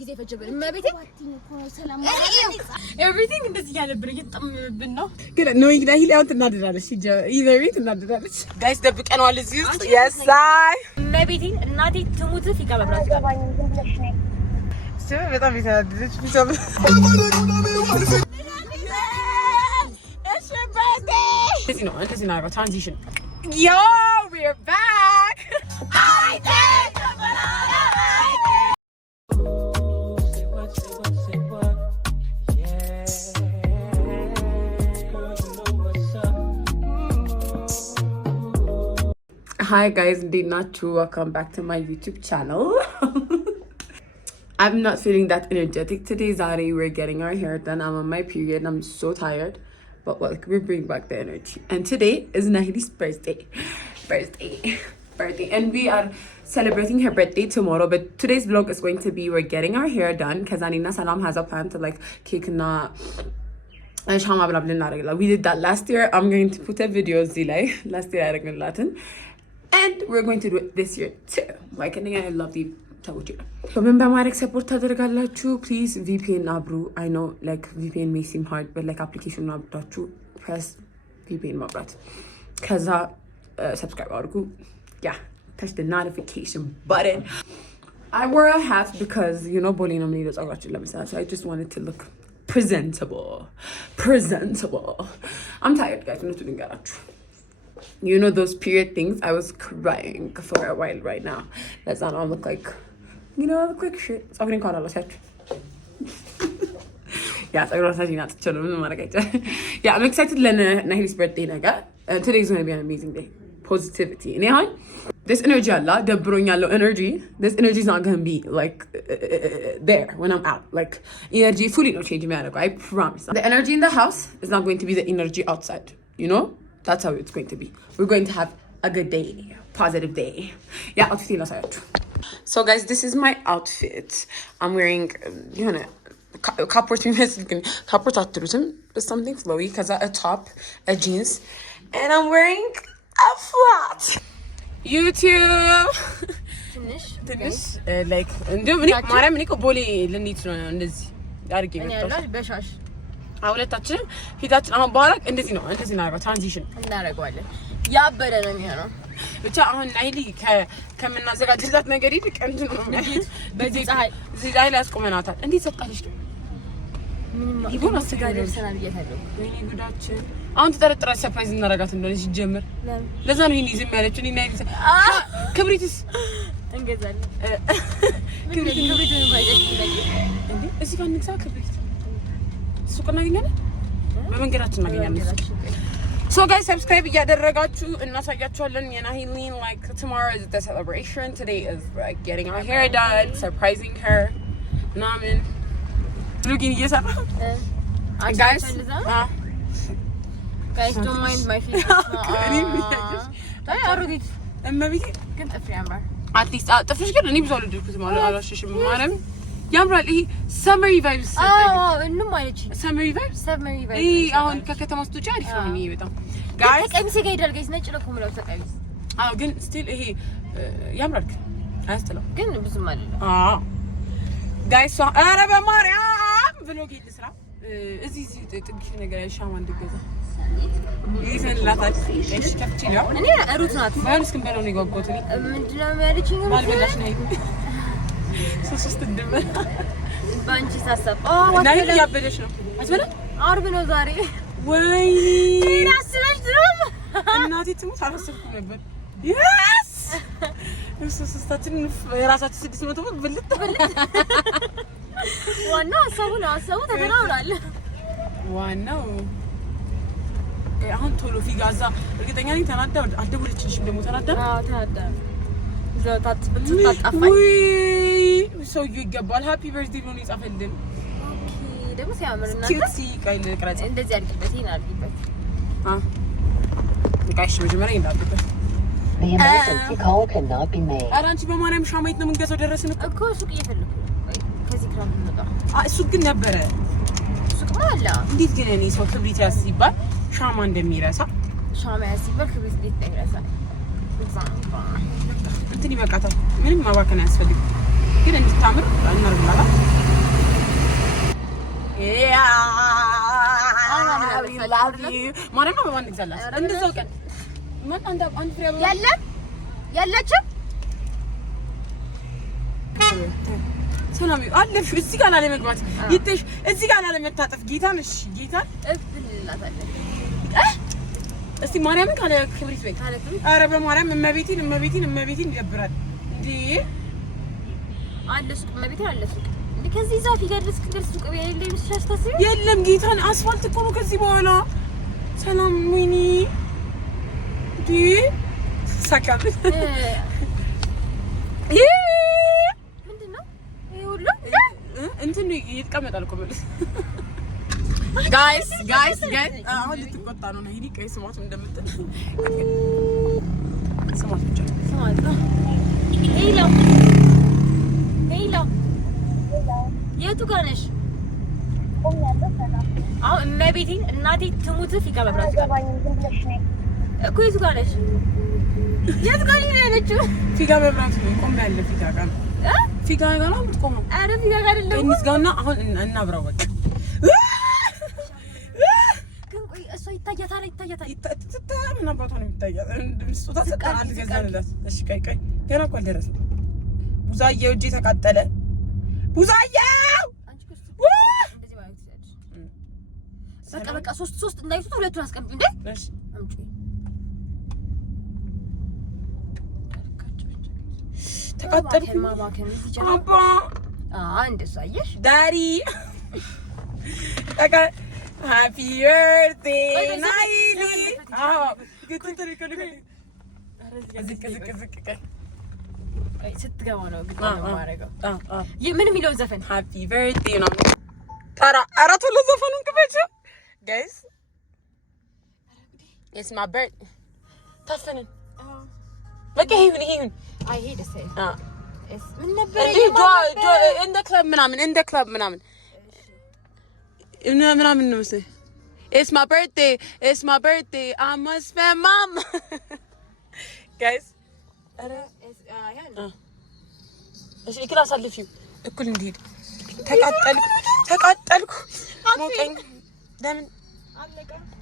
ጊዜ ፈጀብን ማቤቴ ሰላም everything እንደዚህ ያለብን እየተጠመብን ነው ግን ነው እንግዲህ ይሄ አሁን ትናደዳለች ይዘሪት ትናደዳለች ጋይስ ደብቀናል እዚህ ውስጥ yes I ማቤቴ እናቴ ትሙት ፊካ መብራት ይገባኝ በጣም ይተናደደች ቢሰብ It's no, it's not a transition. Yo, we're back. I did. Hi guys, indeed not true. Welcome back to my YouTube channel. I'm not feeling that energetic today. Zari, we're getting our hair done. I'm on my period and I'm so tired. But like we bring back the energy. And today is Nahili's birthday. And we are celebrating her birthday tomorrow. But today's vlog is going to be we're getting our hair done because Anina Salam has a plan to like cake na and shama blah blah blah. We did that last year. I'm going to put a video zilay last year I reckon Latin. And we're going to do it this year too. Like I love the So remember my support tadargalachu please VPN abru I know like VPN may seem hard but like application abru press VPN mabrat kaza subscribe argu yeah touch the notification button I wore a hat because you know bolina mani does agachu lemisa so I just wanted to look presentable I'm tired guys I'm not doing garachu you know those period things I was crying for a while right now that's not all look like you know, I look like shit. So I'm going to call it yeah, so I'm excited for Nahili's birthday. Today is going to be an amazing day. Positivity. And this energy, this energy is not going to be like there when I'm out. Like, energy fully not changing me. I promise. The energy in the house is not going to be the energy outside. You know? That's how it's going to be. We're going to have a good day. Positive day. Yeah, I'll see you. So guys, this is my outfit. I'm wearing, you know, but something flowy because a top, a jeans, and I'm wearing a flat. YouTube. Finish. Like, Mariam, boli lenit እንደዚህ አድርጌ መጣሁ በሻሽ አውለታችን ፊታችን አሁን ባላክ እንደዚህ ነው ትራንዚሽን እናደርገዋለን ያበረ ነው የሚሆነው ብቻ አሁን ናይሊ ከመናዘጋጅላት ነገር ይልቅ እንትን ነው በዚህ ፀሐይ ላይ አስቆመናታል እንዴት ሰጣለሽ ነው ምንም ይሁን አስጋደር ሰላም እየታለው ወይኔ ጉዳችን አሁን ተጠረጥራሽ ሰርፕራይዝ እናደርጋት እንደሆነ ሲጀምር ለዛ ነው ይሄን ይዝም ያለች እኔ ናይሊ ክብሪትስ እንገዛለን ክብሪት ነው ባይደሽ እንዴ እዚህ ጋር እንግዛ ክብሪት ሱቅ እናገኛለን በመንገዳችን እናገኛለን So guys, subscribe እያደረጋችሁ እናሳያችኋለን የናሂሊን like tomorrow is the celebration. Today is like getting our hair done, surprising her. Namen. Looking እየሰራ guys don't mind my feet. ታይ አሮጊት እመቤቴ ግን ጥፍሬ ያምራል at least ጥፍርሽ ግን እኔ ብዙ አልወደድኩትም አላሽሽም ማለም ያምራል ይሄ ሰመሪ ቫይብስ እንንም አይነች ሰመሪ ቫይብስ ይሄ አሁን ከከተማ ውስጥ ውጪ አሪፍ ነው ይሄ በጣም ጋይስ ቀሚስ ጋር ይደርጋይ ነጭ ነው ኮምለው ተቀሚስ ግን ስቲል ይሄ ያምራል አያስጠላው ግን ብዙም አይደለም ጋይስ አረ በማርያም ብሎግ ይልስራ እዚህ ጥግሽ ነገር ሻማ እንደገዛ ይዘንላታል እሺ ከፍቺው እኔ ሩት ናት ባልስ ከንበለው ነው ይጓጓት ምንድነው የሚያለችኝ ባልበላሽ ነው ሶስት ድም ባንቺ ሳሰብ ናይ ያበደሽ ነው አትበላ አርብ ነው ዛሬ ወይኔ ያስለሽ ድሮም እናቴ ትሙት አላሰብኩም ነበር yes ሶስታችን የራሳችን 600 ብር ብልጥ ዋናው አሳቡ ተገናውራል ዋናው አሁን ቶሎ ፊጋዛ እርግጠኛ ነኝ ተናዳ አልደወለችልሽም ደግሞ ተናዳ ዘታት ብትጣጣፋይ ሰው ይገባል ሃፒ በርዝዴይ ብሎ ይጻፈልን ኦኬ ደግሞ ሲያምርና ኪዩቲ ቃል ቅራጽ እንደዚህ አድርጊበት ይናርጊበት ጋሽ መጀመሪያ እንዳልኩት The emergency call cannot be made. አራንቺ በማርያም ሻማይት ነው የምንገዛው ደረስን እኮ ሱቅ እየፈለኩ ከዚህ ክራም እንመጣ ሱቅ ግን ነበረ ሱቅ አለ እንዴት ግን እኔ ሰው ክብሪት ያስይባል ሻማ እንደሚረሳ ሻማ ያስይባል ክብሪት እንዴት እንደሚረሳ እንትን ይበቃታል ምንም ማባከን አያስፈልግም ግን እንድታምር እናርግላታ። ማረና በማን ይዛላስ እንደዛው ቀን ማን አንድ ፍሬ ያለችም ሰላም አለሽ። እዚህ ጋር አለ መግባት ይተሽ እዚህ ጋር አለ መታጠፍ ጌታን እሺ ጌታን እብልላታለሁ። እስቲ ማርያም ካለ ክብሪት በይ። ኧረ በማርያም እመቤቴን ይደብራል እንዴ አለ ሱቅ እመቤቴን አለ ሱቅ እንዴ ከዚህ ዛፍ ይገድልስ ክልስ ሱቅ የሌለ ይመስልሽ ታስቢ? የለም ጌታን አስፋልት እኮ ነው ከዚህ በኋላ። ሰላም ወይኔ እንዴ ሳካብ ምንድነው ይሄ ሁሉ እንትን ይተቀመጣል እኮ ማለት ጋይስ አሁን ልትቆጣ ነው። ሂዲ ቀይ ስማት እንደምትል ስማት ብቻ ስማት ሄሎ የቱ ጋር ነሽ? አሁን እመቤቴን እናቴ ትሙት ፊጋ መብራት ጋር እኮ የቱ ጋር ነሽ? የቱ ጋር ነው ያለችው? ፊጋ መብራት ነው ቆም ያለ ፊጋ ጋር ፊጋ ጋር ነው የምትቆመው። ኧረ ፊጋ ጋር አይደለም እንስ ጋርና አሁን እናብራው በቃ ግን ቆይ እሷ ይታያታል ምን አባቷ ነው የሚታያት? ስጦታ ሰጣናል ገዛንላት። እሺ ቀይ ገና እኮ አልደረሰም። ቡዛዬው እጄ ተቃጠለ። ቡዛዬው እንደዚህ ማለት ትችላለሽ። በቃ ሶስት እንዳይቱት ሁለቱን አስቀምጪ እንዴ። እሺ አምጪ ተቃጠልኩ ማማከም ይችላል አባ እንደዛ አየሽ ዳዲ በቃ ሃፒ በርዝዴይ ናይሊ ስትገባ ነው ግን ማረጋው ምን የሚለው ዘፈን ሃፒ በርዝዴይ ነው። ኧረ ቶሎ ዘፈኑን ክፈችው ጋይስ። ኢትስ ማይ በርት ታፈንን በቃ ይሁን አይ ሄደ ሰይ ምን ነበር እንደ ክለብ ምናምን ነው መሰለኝ። It's my birthday I must spend mom guys እሺ ክላስ አልፊው እኩል እንዲሄድ ተቃጠልኩ ሞቀኝ። ለምን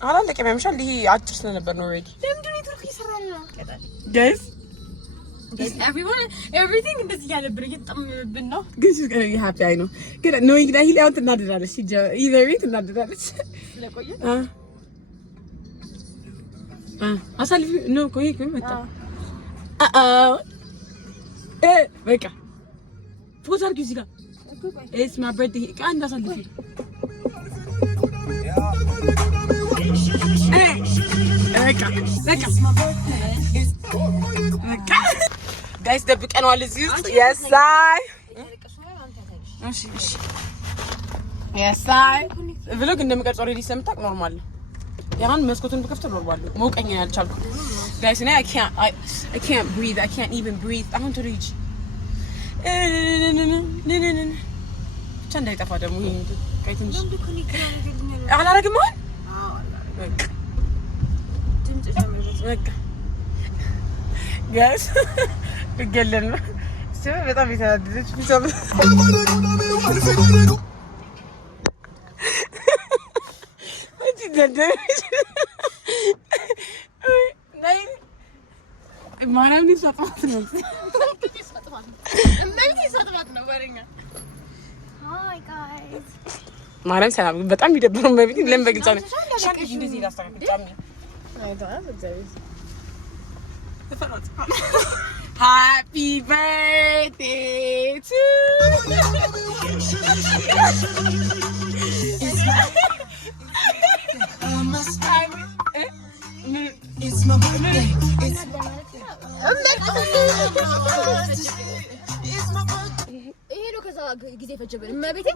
አላለቀም? ያምሻል። ይሄ አጭር ስለነበር ነው ኦሬዲ። ለምንድን ነው ቱርክ ይሰራል ነው guys everything እንደዚህ ያለብን እየተጠመመብን ነው። ግን you happy I know ግን ነው እንግዲህ ይሄ አሁን ትናደዳለች ኢቨሪ ትናደዳለች ስለቆየ አሳልፊ ነው ቆይ መጣ በቃ ፎቶ አድርጊ እዚህ ጋር it's my birthday ቃንዳ አሳልፊ በቃ ጋይስ ደብቀነዋል እዚህ ውስጥ የሳይ እሺ የሳይ ብሎግ እንደምቀርጽ ኦሬዲ ሰምታክ ኖርማል ነው። ያን መስኮቱን ብከፍት ኖርማል ነው። ሞቀኛ ያልቻልኩ ጋይስ እኔ I can't breathe. I can't even breathe. I want to reach ብቻ እንዳይጠፋ ደግሞ ይሄ ጋይ ትንሽ አላረግም አሁን በቃ ጋይስ ይገለል ነው እሱ በጣም የተናደደች ቢሰም እቺ ደደች ናይ ማርያም ነው ሰጣት ነው ወሬኛ ሃይ ጋይስ ማርያም ሰላም በጣም ይደብረው ማለት ለምን በግልጽ ነው ሻንሽ እንደዚህ ላስተካክል ጫሚ Happy birthday to It's my birthday. It's my birthday. ይሄ ነው ከዛ ጊዜ ፈጀብን እመቤቴ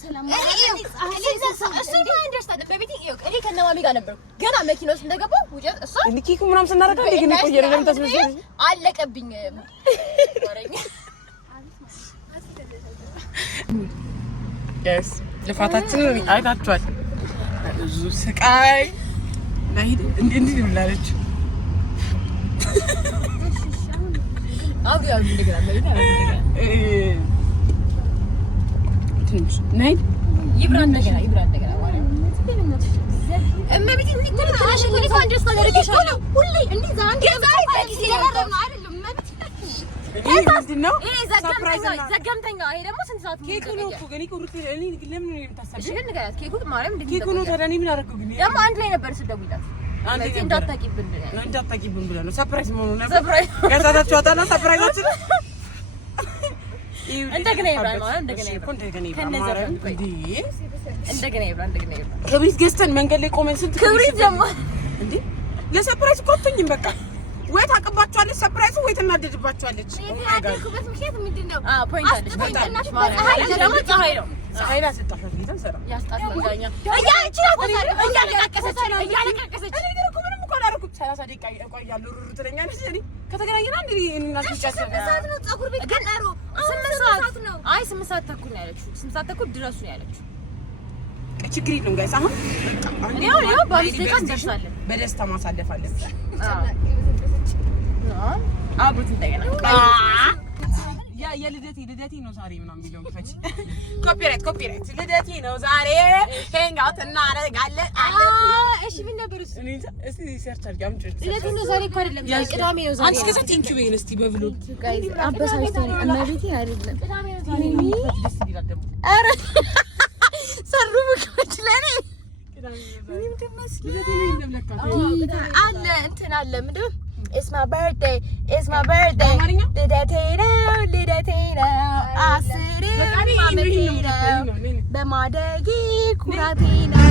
ሰላም እኔ ከነማሚ ጋር ነበርኩ ገና መኪና ውስጥ እንደገባሁ ውጭ እሷ ኬኩ ምናምን ስናደርግ እንዴ ግን ቆየረ ለምን ተስበሰ አለቀብኝ ወሬኛ ጋይስ ልፋታችንን አይታችኋል። ብዙ ስቃይ ናይ እንዴ ብላለች አውዲዮ እንደገና ትንሽ ነይ ይብራ እንደገና እመቤቴ እንዴት ተነሽ እንዴ አንደስ ታደርገሻለሁ ሁሌ እንዴ ዛንዴ ጊዜ ያረረና አይደለም እመቤቴ ነው ዘገምተኛ ይሄ ደግሞ ስንት ሰዓት ኬክ ነው እኮ ግን ይቁርጥ እኔ ለምን ነው የምታሳብሽ? እሺ ንገራት ኬኩ ማርያም እንዴት ኬኩ ነው ታዲያ እኔ ምን አደረኩ ግን ደግሞ አንድ ላይ ነበር ስደውይላት አንዴ እንዳታቂብን ብለህ ነው ሰርፕራይዝ መሆኑ ነበር ሰርፕራይዝ ያሳታችሁ አታና ሰርፕራይዛችን እንደገና ይብራ ከብሪት ገዝተን መንገድ ላይ ቆመን ስንት ክብሪት ደግሞ እንዴ ለሰርፕራይዝ ቆጥኝም በቃ ወይ ታቀባቸዋለች ሰርፕራይዝ ወይ ተናደድባቸዋለች ያደረኩበት ምክንያት ምንድነው ፖይንት አለች ፀሐይ ነው ፀሐይ ላይ አስጣፋት ጌታን ሰራ ያስጣፋኛኛ እያለቀሰች ነው እኔ እኮ ምንም እኮ አላደረኩም 30 ደቂቃ እቆያለሁ ሩሩ ትለኛለች እኔ ከተገናኘን አንዴ እናስጨርስ ሰዓት ነው ፀጉር ቤት ቀጠሮ 8 ሰዓት ነው አይ 8 ሰዓት ተኩል ነው ያለችው 8 ሰዓት ተኩል ድረሱ ነው ያለችው ችግር የለውም ጋይስ አሁን ያው ባለስልጣ እንደርሳለን በደስታ ማሳለፍ አለብን አብሩት እንደገና ያ የልደቴ ነው ዛሬ ምናምን ቢለው ፈጭ ኮፒራይት ልደቴ ነው ዛሬ ሄንግ አውት እናደርጋለን እሺ ምን ነበር እሱ እስቲ ሰርች አድርጊ አምጪ ልደቴ ነው ዛሬ እኮ አይደለም ቅዳሜ ነው ዛሬ አንቺ ከዛ ቲንክ ዩ እስቲ በብሎግ ጋይስ አበሳጭተኝ እመቤቴ አይደለም ቅዳሜ ነው ዛሬ ደስ ይላል ደግሞ አረ ሰሩ ምክንያት ለኔ ቅዳሜ ነው ዛሬ ልደቴ ነው እንደምለካ አለ እንትን አለ ምንድነው It's my birthday. ልደቴ ነው አስሬ ማመቴ ነው በማደጌ ኩራቴ ነው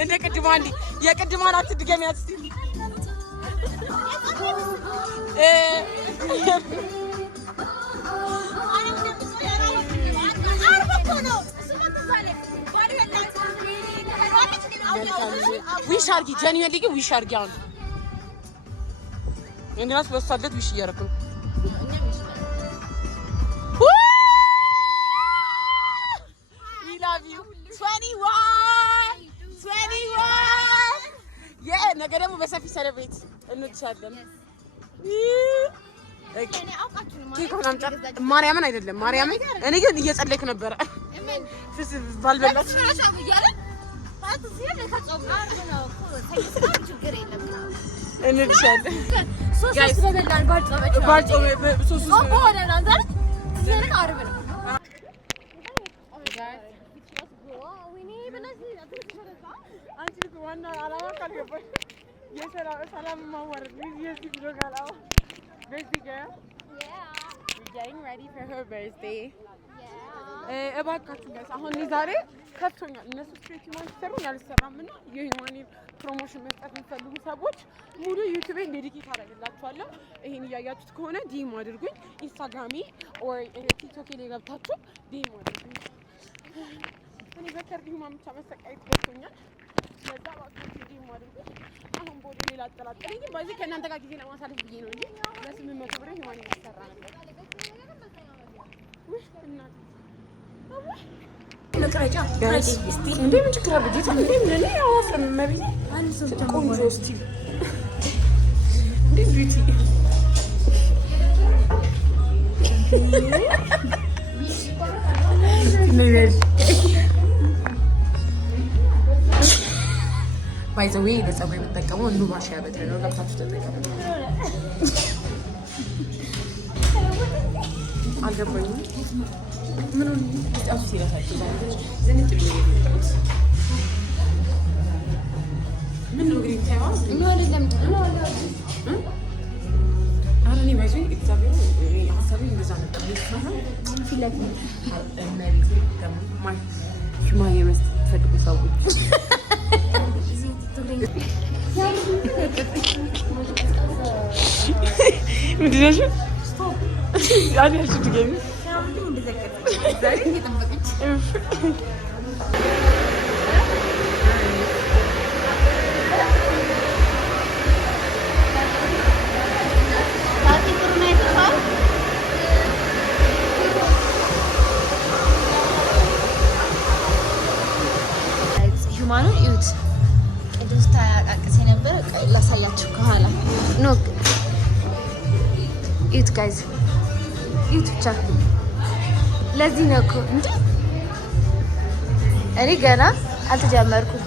እንደ ቅድማ አንዲ የቅድማን አትድገሚያት እስቲ ዊሽ አርጊ ጀኒዩንሊ ግን ዊሽ አርጊ አሁን እንግዲያስ በሷለት ዊሽ እያደረኩ ነው we love you 21 ነገ ደግሞ በሰፊ ሰለብሬት እንድቻለን ኬኩን አምጣ ማርያምን አይደለም ማርያምን እኔ ግን እየጸለይክ ነበር ፍስ ባልበላች እንድቻለን ሶስት በበላን ባልጾም ሶስት ሆነ አንተ ዘርክ አርብ ነው አንቺ ዋና አላማ ካልገባሽ የሰላም ማዋረድ ነው የዚህ ብሎ ካላው birthday girl we're getting ready for her birthday እባካችሁ ጋይስ አሁን ዛሬ ከፍቶኛል እነሱ ስትሬት ማን ሰሩ ያልሰራምና የሂማኒ ፕሮሞሽን መስጠት የሚፈልጉ ሰዎች ሙሉ ዩቲዩብን ዴዲኬት አደርግላችኋለሁ ይሄን እያያችሁት ከሆነ ዲም አድርጉኝ ኢንስታግራሚ ኦር ቲክቶክ ላይ ገብታችሁ ዲም አድርጉኝ እኔ በከርዲ ሁማን ብቻ መሰቃየት ደርሶኛል ለዛ ባክችሁ ዲም አድርጉኝ አሁን ቦዲ ሌላ አጠላጥሪ ግን ባይዚ ከእናንተ ጋር ጊዜ ለማሳለፍ ብዬ ነው እንጂ ለ800 ብር ሂማኒ ያሰራ ነበር ውይ እናት መቅረጫ ጋይስ እስቲ እንዴ ምን ችግር አለ ጌታ እንዴ ምን ነው ያወፍም መብይ አንድ ሰው ቆንጆ እስቲ እንዴ ቢዩቲ ነይል ባይ ዘ ዌይ ለጸጉር የምጠቀመው ኑባሽ ያበተ ነው ገብታችሁ ተጠቀሙ አልገባኝም ምን ነው ታውስ ይላታችሁ ዘንጥ ብዬ ነው ምን ነው ግሪን ታይዋ ነው አይደለም ነው አረኒ ባይዞ እግዚአብሔር ሀሳቤ እንደዛ ነበር ፊለክ መሬት ደግሞ ማይ ሽማ የምትፈልጉ ሰዎች ምንድን ነው ያኔ ትገኝ ዛሬ እየጠበቀች ማኑ እዩት። ቅድም ስታያቃቅስ የነበረ ላሳያችሁ ከኋላ ኖ እዩት ጋይዝ እዩት ብቻ ለዚህ ነው እኮ እንጂ እኔ ገና አልተጀመርኩም።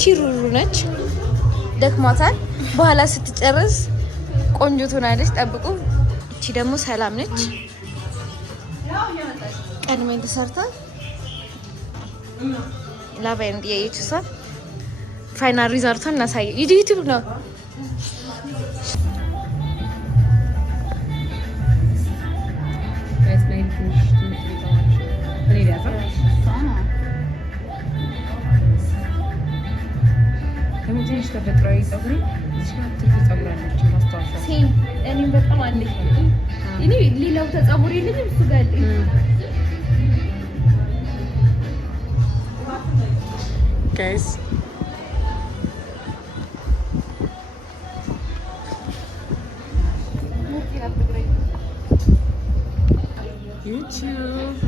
ቺሩሩ ነች፣ ደክሟታል። በኋላ ስትጨርስ ቆንጆ ትሆናለች። ጠብቁ። እቺ ደግሞ ሰላም ነች። ቀድሜ ተሰርታ ላባይን ጥያቄች እሷ ፋይናል ሪዛልቷን እናሳየው። ዩቲዩብ ነው። ትንሽ ተፈጥሯዊ ፀጉሬ ትርፍ ፀጉር አለች ማስታወሻ ሴም እኔም በጣም አለኝ። እኔ ሌላው ተፀጉር የለኝም እሱ ጋር አለኝ። ጋይስ YouTube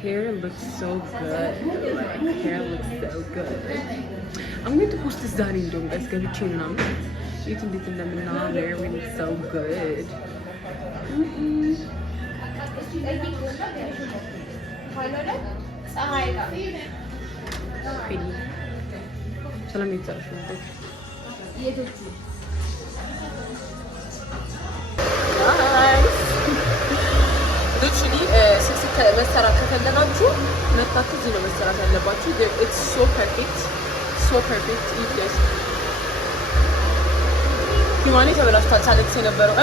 hair looks so good. Like hair looks so good. I'm going to post this ዛሬ እንደውም ጋይስ ገብቼ ምናምን የት እንዴት እንደምናምር we look so good. ሰላም ይታሽ ነው የቶቹ ሉቹሊ ስክስ መሰራት ከፈለጋችሁ መታችሁ እዚህ ነው መሰራት ያለባችሁ። it's so perfect you guys ሂማኔ ተበላሽቷል ሳለቅስ የነበረው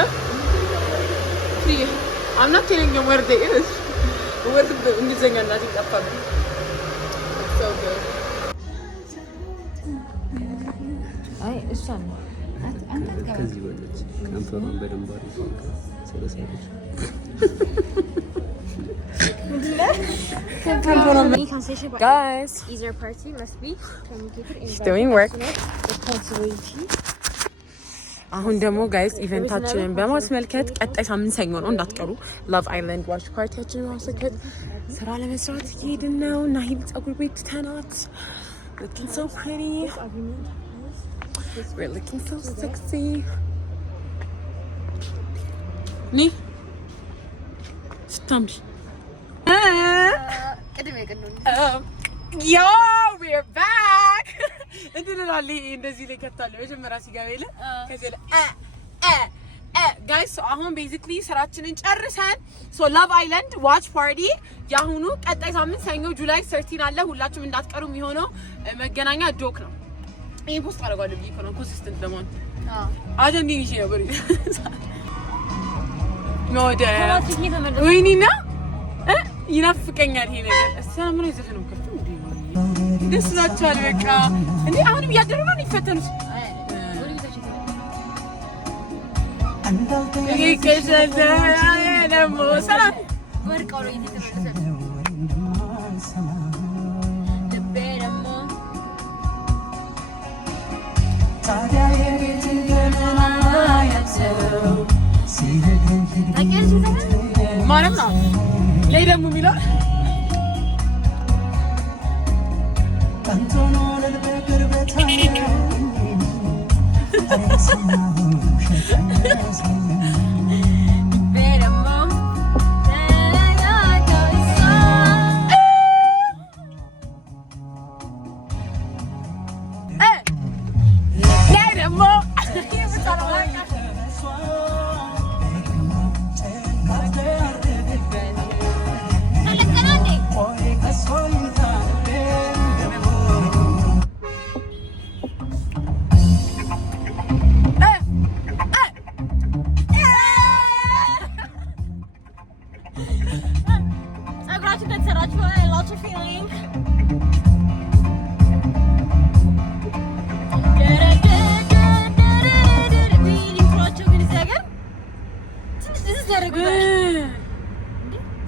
I'm not telling you where they is ወርድ እንግሊዝኛ እናት ይጠፋብኝ so good አይ እሷ ነው ከዚህ ወለች ከንፈሯን በደንብ አሪፍ ስለሰራች guys easier party must be communicated in she's doing work responsibility አሁን ደግሞ ጋይስ ኢቨንታችንን በማስመልከት ቀጣይ ሳምንት ሰኞ ነው እንዳትቀሩ። ላቭ አይላንድ ዋች ፓርቲያችንን በማስመልከት ስራ ለመስራት እየሄድን ነው። ናሂል ፀጉር ቤት ትተናት looking so pretty we're looking so sexy ኒ ስታምሽ ቅድም የቀነው yo we're back እንድንላለ እንደዚህ ላይ ከታለ መጀመሪያ ሲገባ የለ ከዚህ ላይ ጋይስ አሁን ቤዚክሊ ስራችንን ጨርሰን ሶ ላቭ አይላንድ ዋች ፓርቲ ያሁኑ ቀጣይ ሳምንት ሰኞ ጁላይ 13 አለ። ሁላችሁም እንዳትቀሩ። የሚሆነው መገናኛ ዶክ ነው። ይሄን ፖስት አደርጋለሁ ብዬ ነው ኮንሲስተንት ለማን አጀንዲ ይዤ ነበር ነው ደ ወይኒና ይናፍቀኛል ይሄ ነገር። እሰማ ምን ይዘህ ነው ከፍቱ ደስ ናቸዋል። በቃ እንዴ አሁንም እያደረጉ ነው የሚፈተኑት። ይሄ ከዘዘ ደግሞ ሰላም ወርቀው ነው እየተመለሰ ልቤ ደግሞ ታዲያ የቤት ገና ያሰው ማንም ነው ላይ ደግሞ የሚለው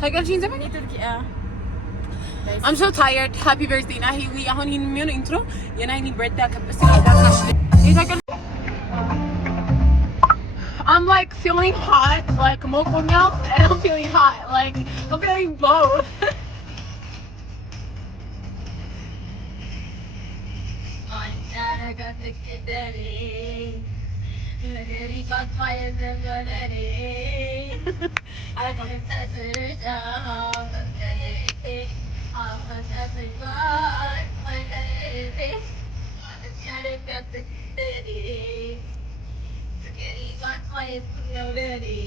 ታውቂያለሽ ዘመን I'm so tired. Happy birthday Nahi. አሁን ይሄን የሚሆነው ኢንትሮ የናይኒ birthday አከበስ ስለዳታሽ I'm like feeling hot, like mokonya, and I'm feeling hot, like I'm feeling both. I got the kid daddy. He got fire in the daddy. I got him tattoos down. I'm a tattoo god. My daddy. I got the daddy. He got fire in the daddy.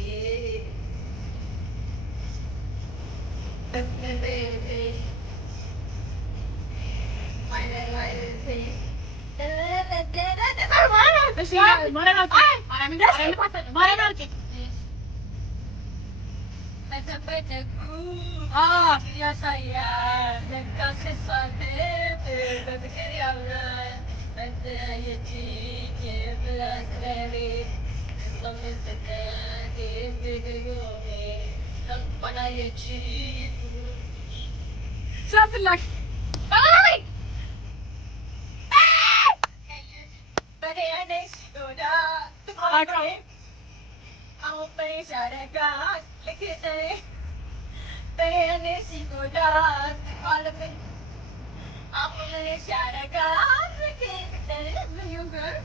My daddy. Yes, I am. Something like. Okay. I'm face at a god. Look at that. Banis go down. All of it. I'm face at a god. Look at that. You girl.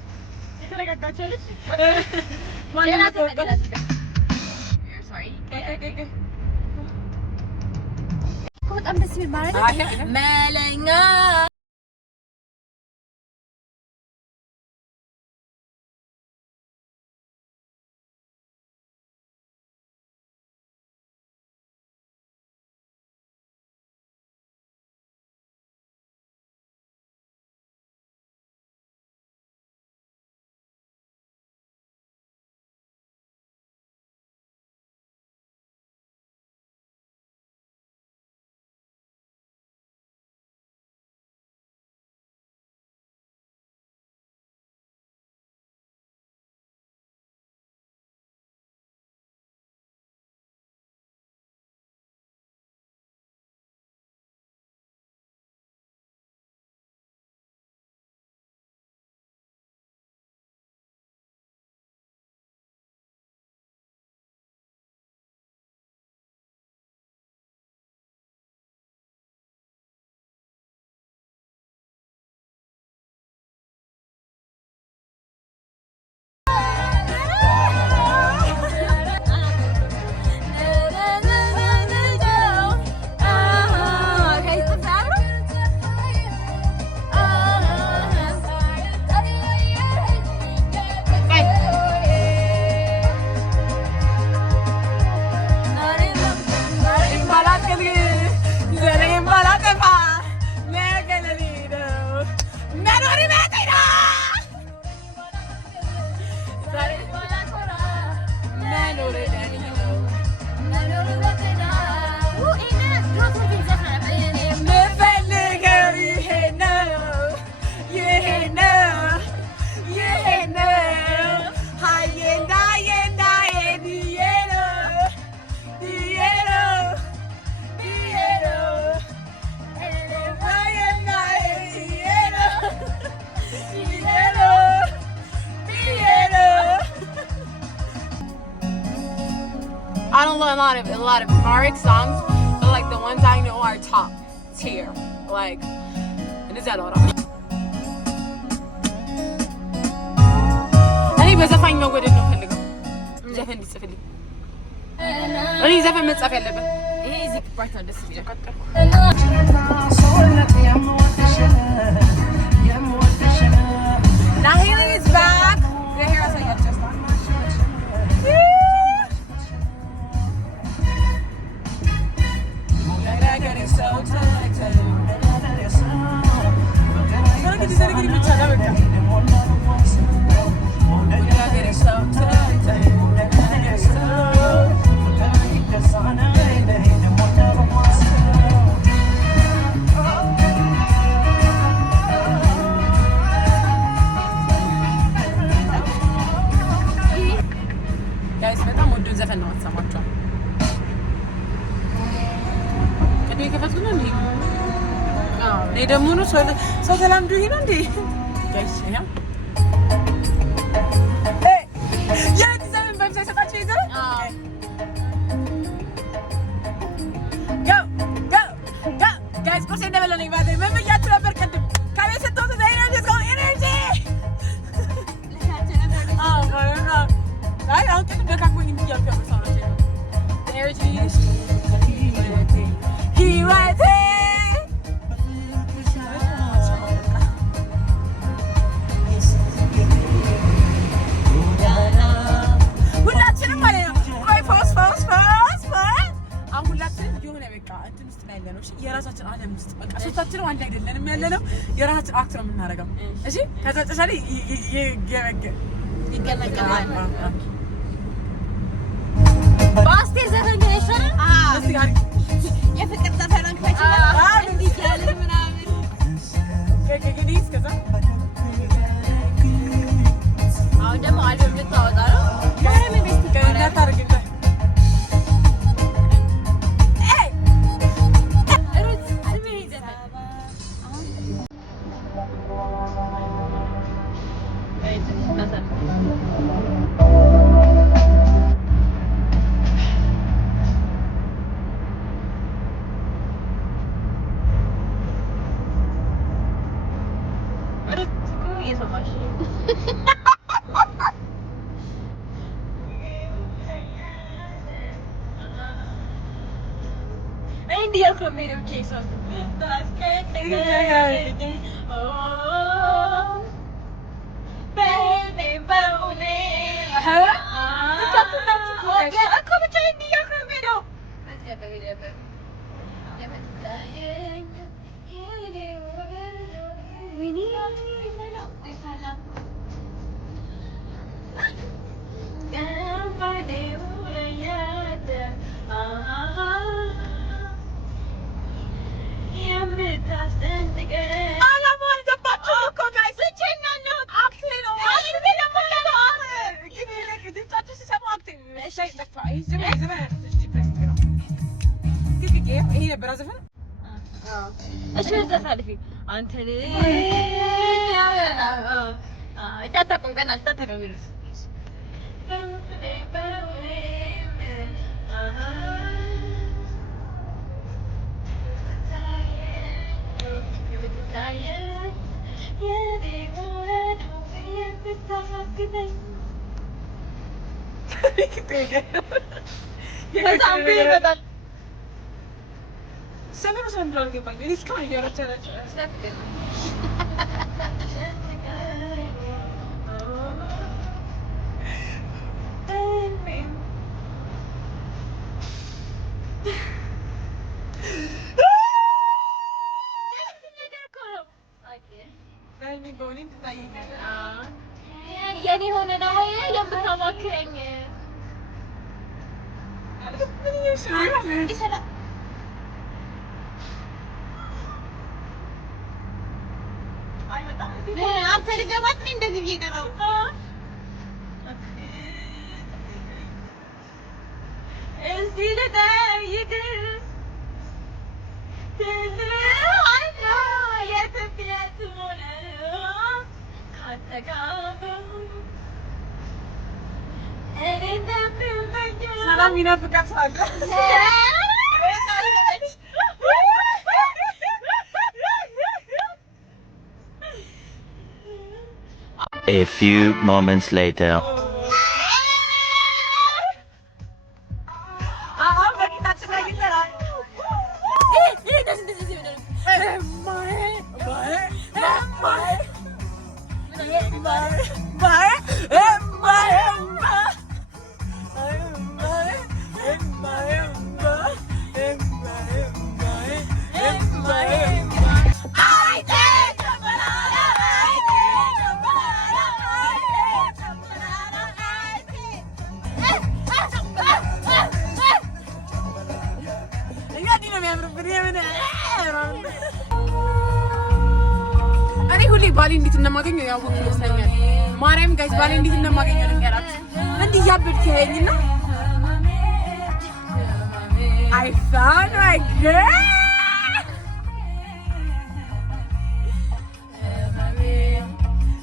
It's like a gotcha. Sorry. Kung ang best meal ba? Melenga. I don't know a lot of Marek songs, but like the ones I know are top tier. Like, and is that all? أنا بزفن ما قدر نفلقه. زفن دي أنا زفن متصف يلا بس. إيه زيك بارتنر بس بيجي. Nahili is back. The hair is like just on. Guys, በጣም ወዶ ዘፈን ነው የምትሰማቸው። ሰው ተላምዶ ይሄ ነው እንዴ? ጋይስ ያ የዲዛይን በብዛት ሰጣችሁ ይዘረ ጋይስ ቁርስ እንደበላ ነኝ ባለ መመያችሁ ነበር ቅድም ከቤት ስትወጡ ኤነርጂ አይ አሁን ቅድም ደካኮኝ ብያለሁ ከመሳራቴ ኤነርጂ ህይወቴ ሁላችንም ማለት ነው። ቆይ ፎስ አሁን ሁላችንም የሆነ በቃ እንትን ውስጥ ነው ያለነው። እሺ የራሳችን ዓለም ውስጥ በቃ ሶስታችንም አንድ አይደለንም ያለነው። የራሳችን አክት ነው የምናደርገው። እሺ ከዛ ተሻለ ይገመገማል። በአስቴር ዘፈን ይሻላል። እስቲ ጋር የፍቅር ዘፈን ከቻለ እንዲህ ያለ ምናምን ከገገዲ እስከዛ አሁን ደግሞ አልበም ልታወጣ ነው። ማረም ቤስት ከእናት ታርግና የኔ ሆነ ነው የምታማክረኝ አንተ ልገባት እንደዚህ ብዬ ነው እዚህ ልጠይቅ ሰላም ይናፍቃታል። A few moments later. ባሌ እንዴት እንደማገኘው ያወቅ ይመስለኛል። ማርያም ጋይስ ባሌ እንዴት እንደማገኘው ልንገራችሁ። እንዲህ ያበድክ ያየኝና I found my girl